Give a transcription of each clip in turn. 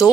2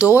2